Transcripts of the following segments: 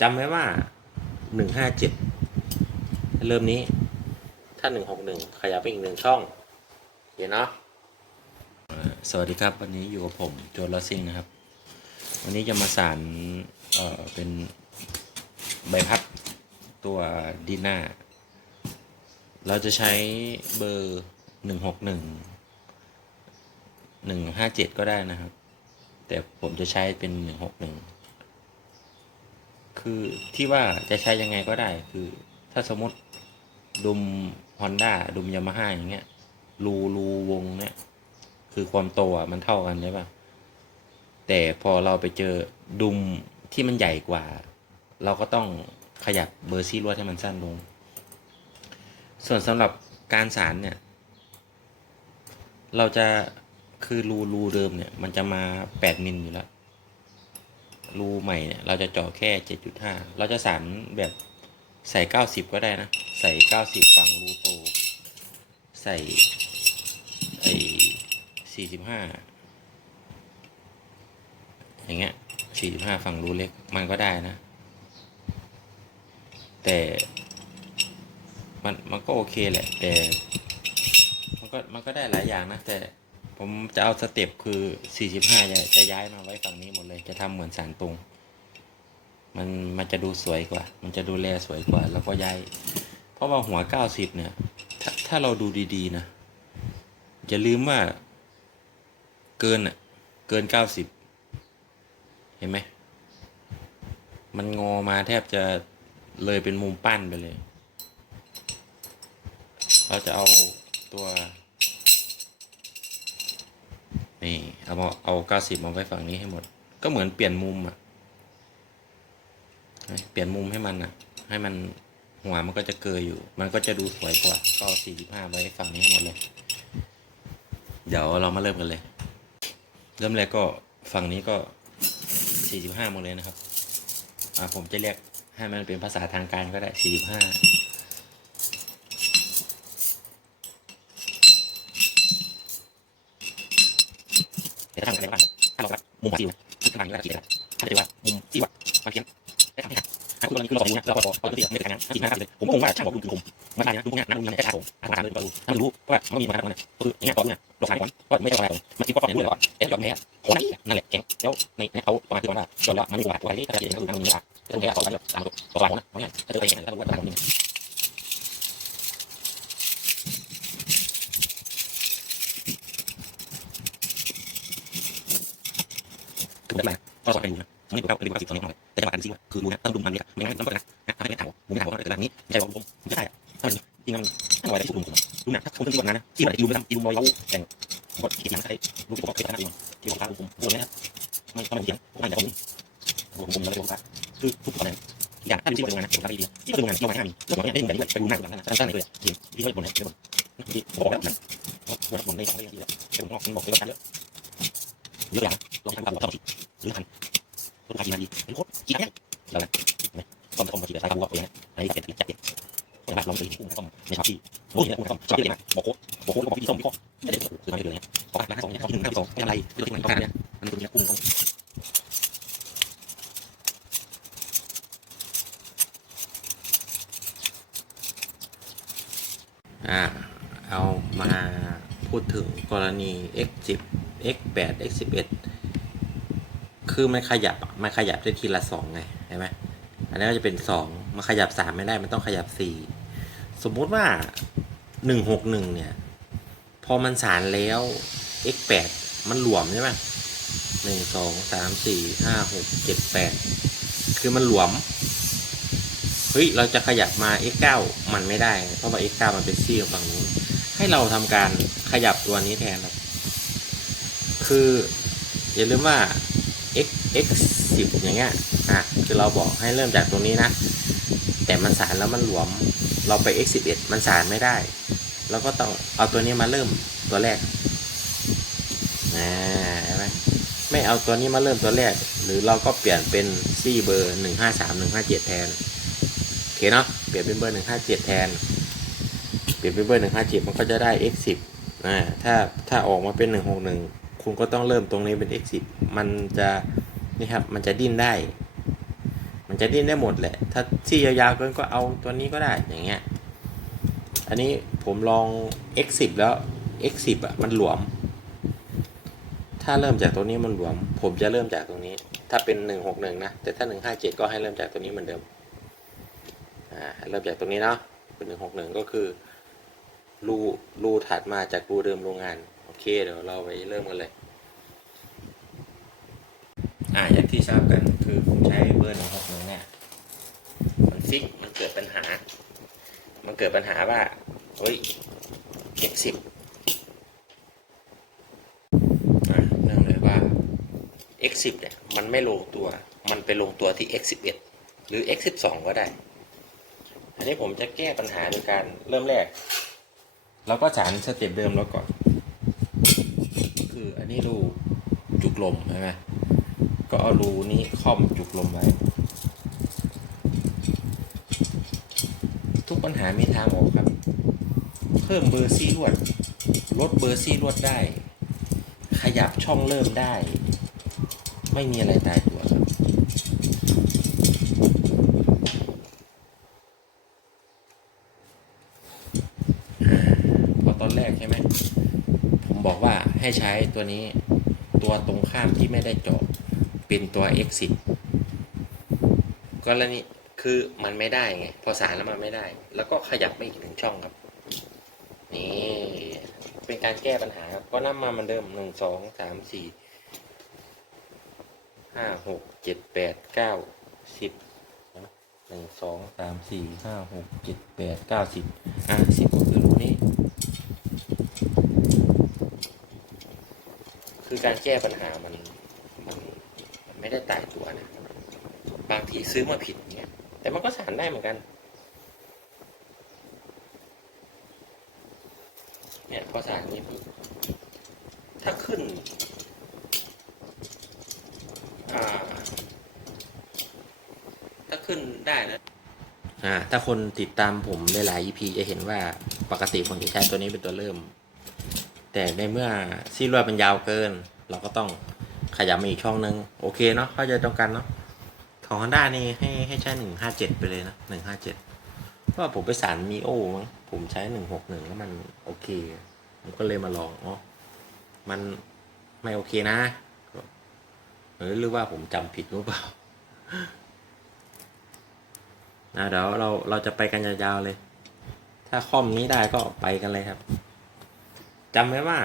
จำไว้ว่าหนึ่งห้าเจ็ดเริ่มนี้ ถ้าหนึ่งหกหนึ่งขยับไปอีกหนึ่งช่องเห็นเนาะสวัสดีครับ วันนี้อยู่กับผมโจลซิงนะครับ วันนี้จะมาสานเอ่อเป็นใบพัดตัวดีน่าเราจะใช้เบอร์หนึ่งหกหนึ่งหนึ่งห้าเจ็ดก็ได้นะครับ แต่ผมจะใช้เป็นหนึ่งหกหนึ่ง คือที่ว่าจะใช้ยังไงก็ได้ คือถ้าสมมติดุม Honda ดุมยามาฮ่าอย่างเงี้ยรูรูวงเนี่ย คือความโตอะมันเท่ากันใช่ปะแต่พอเราไปเจอดุมที่มันใหญ่กว่า เราก็ต้องขยับเบอร์ซี่ลวดให้มันสั้นลง ส่วนสำหรับการสารเนี่ย เราจะคือรูรูเดิมเนี่ย มันจะมา 8 มิลอยู่แล้ว รูใหม่เนี่ยเราจะเจาะแค่ 7.5 เราจะสารแบบใส่ 90 ก็ได้นะ ใส่ 90 ฝั่งรูโต ใส่ไอ้45 อย่างเงี้ย 45 ฝั่งรูเล็กมันก็ได้นะ แต่มันมันก็โอเคแหละ แต่มันก็มันก็ได้หลายอย่างนะแต่ ผมจะเอาสเต็ปคือ 45 จะจะย้ายมาไว้ฝั่งนี้หมดเลย จะทำเหมือนสารตรงมันมันจะดูสวยกว่า มันจะดูแลสวยกว่า แล้วก็ย้าย เพราะว่าหัว 90 เนี่ย ถ้าถ้าเราดูดีๆนะ อย่าลืมว่า เกินอะ เกิน 90 เห็นไหม มันงอมาแทบจะเลยเป็นมุมปั้นไปเลย เราจะเอาตัว นี่เอามาเอา90มาไว้ฝั่งนี้ให้หมด ก็เหมือนเปลี่ยนมุมอะเปลี่ยนมุมให้มันอะ ให้มันหัวมันก็จะเกยอยู่ มันก็จะดูสวยกว่าก็เอา45ไว้ฝั่งนี้ให้หมดเลย เดี๋ยวเรามาเริ่มกันเลย เริ่มแรกก็ฝั่งนี้ก็45หมดเลยนะครับ อ่าผมจะเรียกให้มันเป็นภาษาทางการก็ได้45 เดี๋ยวถ้าทำอะไรบ้างถ้าเรารับมุมหัวซิวคือทางนี้ก็ได้ขีดนะครับถ้าจะว่ามุมซิวอะมเพี้ยงได้ทำให้หักถ้าคุณกรณีคือเราบอกนะเราบอกเราก็ตีไม่ได้ทางนั้นถ้าขีดหน้าเลยผมก็งงว่าช่างบอกดูคือผมมาทางนี้ดูง่ายนะดูง่ายแต่ชาผมอานอ่านเลยดูถ้ามันรู้ว่ามันมีมาทางนั้นก็คืออย่างเงี้ยต่อเนี่ยเราขายก่อนก็ไม่ใช่อะไรผมมันคิดว่าก่อนเนี่ยรู้เลยก่อนเอ๊ะยอมแพ้โหนั่นแหละแข็งแล้วในในเขาประมาณคือว่าย้อนแล้วมันมีกว่าตัวนี้ถ้าจะเห็นก็คือมันมีอะตรงนี้ต่อไปตามตัวตัวนะเพราะงั้นถ้าเจอไปอย่างนั้นถ้ารู้ว่าตามนี้ คือแบบก็สอนไป ดูนะตรงนี้เราไปดูกับสิบตรงนี้หน่อยแต่จังหวะการซีว่าคือดูนะต้องดูมันเนี่ยไม่งั้นมันก็นะนะทำให้นถามผมไม่ถามว่าแต่ละนี้ใช่ว่าผมไม่ใช่อะถ้ามันจริงมันถ้าเราได้สุดลุงผมดูนะถ้าคนที่วันนั้นนะที่แบบอีลุมไปทำอีลุมรอยเล้าแต่งกดขีดหลังใช้ลูกที่ผมก็เคยทำอีลุมที่ผมพาลุงผมพวกนี้นะไม่ต้องเป็นเสียงพวกมันจะผมผมผมเลยผมพาคือทุกคนเนี่ยอย่างถ้าดูที่ว่าทำงานนะผมทำได้ดีที่ว่าทำงานที่เราไม่ห้ามีแล้วผมเนี่ยได้เงินแบบไปดูหน้าหลังนะตั้งแต่เลยจริงที่ว่าบนไหนดี๋ยวบนที่บอกแล้วนะผมผมได้สองได้ดีแล้วแต่ผมบอกบอกเลยว่าเยอะเยอะอย่างลองทำความต่อทีหรือทัน ต้นขากี่นาทีเป็นโคตรกี่นาทีแล้วนะต้มต้มมาทีละสายกระบอกอย่างนี้ไอ้เจ็ดเจ็ดอย่างแบบลองไปกุ้งต้มในช็อปปี้โอ้ยเนี่ยกุ้งต้มช็อปปี้เลยนะบอกโค้บอกโค้ดบอกพี่ต้มพี่โค้ไม่ได้คือมาเลยเนี่ยขอร้านสองเนี่ยขอหนึ่งห้าสองไม่ทำไรไม่ต้องทิ้งมันต้องการเนี่ยมันตัวนี้อกุ้งต้มอ่าเอามาพูดถึงกรณี x 10 x 8 x 11 คือมันขยับมันขยับได้ทีละสองไงใช่ไหมอันนี้ก็จะเป็นสองมันขยับสามไม่ได้มันต้องขยับสี่สมมุติว่าหนึ่งหกหนึ่งเนี่ย พอมันสารแล้ว x แปดมันหลวมใช่ไหมหนึ่งสองสามสี่ห้าหกเจ็ดแปดคือมันหลวมเฮ้ยเราจะขยับมา x เก้ามันไม่ได้ เพราะว่า x เก้ามันเป็นซี่ฝั่งนู้นให้เราทำการขยับตัวนี้แทนครับ คืออย่าลืมว่า x x สิบอย่างเงี้ยอะคือเราบอกให้เริ่มจากตรงนี้นะ แต่มันสารแล้วมันหลวม เราไป x สิบเอ็ดมันสารไม่ได้ เราก็ต้องเอาตัวนี้มาเริ่มตัวแรกนะใช่ไหมไม่เอาตัวนี้มาเริ่มตัวแรก หรือเราก็เปลี่ยนเป็นซี่เบอร์หนึ่งห้าสามหนึ่งห้าเจ็ดแทนโอเคเนาะเปลี่ยนเป็นเบอร์หนึ่งห้าเจ็ดแทน เปลี่ยนเป็นเบอร์หนึ่งห้าเจ็ดมันก็จะได้ x สิบอ่าถ้าถ้าออกมาเป็นหนึ่งหกหนึ่ง คุณก็ต้องเริ่มตรงนี้เป็น x 10มันจะนี่ครับ มันจะดิ้นได้ มันจะดิ้นได้หมดแหละ ถ้าที่ยาวๆเกินก็เอาตัวนี้ก็ได้อย่างเงี้ย อันนี้ผมลอง x 10แล้ว x 10อะมันหลวม ถ้าเริ่มจากตัวนี้มันหลวม ผมจะเริ่มจากตรงนี้ ถ้าเป็น 161 นะ แต่ถ้า 157 ก็ให้เริ่มจากตัวนี้เหมือนเดิม อ่าเริ่มจากตรงนี้เนาะเป็น 161 ก็คือรูรูถัดมาจากรูเดิมโรงงาน เคเดี๋ยวเราไปเริ่มกันเลย อ่าอย่างที่ทราบกันคือผมใช้เบอร์161เนี่ยมันฟิกมันเกิดปัญหา มันเกิดปัญหาว่าเฮ้ย x10 อะเนื่องเลยว่า x10 เนี่ยมันไม่ลงตัว มันไปลงตัวที่ x11 หรือ x12 ก็ได้ อันนี้ผมจะแก้ปัญหาโดยการเริ่มแรก เราก็สานสเต็ปเดิมแล้วก่อน นนี้รูจุกลมใช่ไหมก็เอารูนี้ค่อมจุกลมไว้ทุกปัญหามีทางออกครับ เพิ่มเบอร์ซี่ลวด ลดเบอร์ซี่ลวดได้ ขยับช่องเริ่มได้ ไม่มีอะไรตายตัวครับ พอตอนแรกใช่ไหม ผม บอกว่าให้ใช้ตัวนี้ตัวตรงข้ามที่ไม่ได้เจาะเป็นตัว X10 กรณีคือมันไม่ได้ไง พอสารแล้วมันไม่ได้ แล้วก็ขยับไม่อีกหนึ่งช่องครับนี่เป็นการแก้ปัญหาครับก็นับมาเหมือนเดิมหนึ่งสองสามสี่ห้าหกเจ็ดแปดเก้าสิบหนึ่งสองสามสี่ห้าหกเจ็ดแปดเก้าสิบอะสิบก็คือรูนี้ คือ การแก้ปัญหามันมันมันไม่ได้ตายตัวนะบางทีซื้อมาผิดเนี่ยแต่มันก็สารได้เหมือนกัน เนี่ยพอสารนี้ปุ๊บถ้าขึ้นถ้าขึ้นได้นะอ่าถ้าคนติดตามผมหลายๆ EP จะเห็นว่าปกติผมจะใช้ตัวนี้เป็นตัวเริ่ม แต่ในเมื่อซี่ลวดมันยาวเกิน เราก็ต้องขยับมาอีกช่องนึง โอเคเนาะเข้าใจตรงกันเนาะของ Honda นี่ให้ให้ใช้หนึ่งห้าเจ็ดไปเลยนะหนึ่งห้าเจ็ดเพราะผมไปสารมีโอมั้งผมใช้หนึ่งหกหนึ่งแล้วมันโอเค ผมก็เลยมาลองอ๋อมันไม่โอเคนะเออหรือว่าผมจำผิดหรือเปล่านะเดี๋ยวเราเราจะไปกันยาวๆเลย ถ้าคอมนี้ได้ก็ไปกันเลยครับ จำไว้ว่า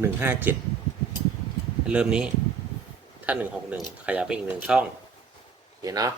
หนึ่งห้าเจ็ดเริ่มนี้ ถ้าหนึ่งหกหนึ่งขยับไปอีกหนึ่งช่องเห็นเนาะ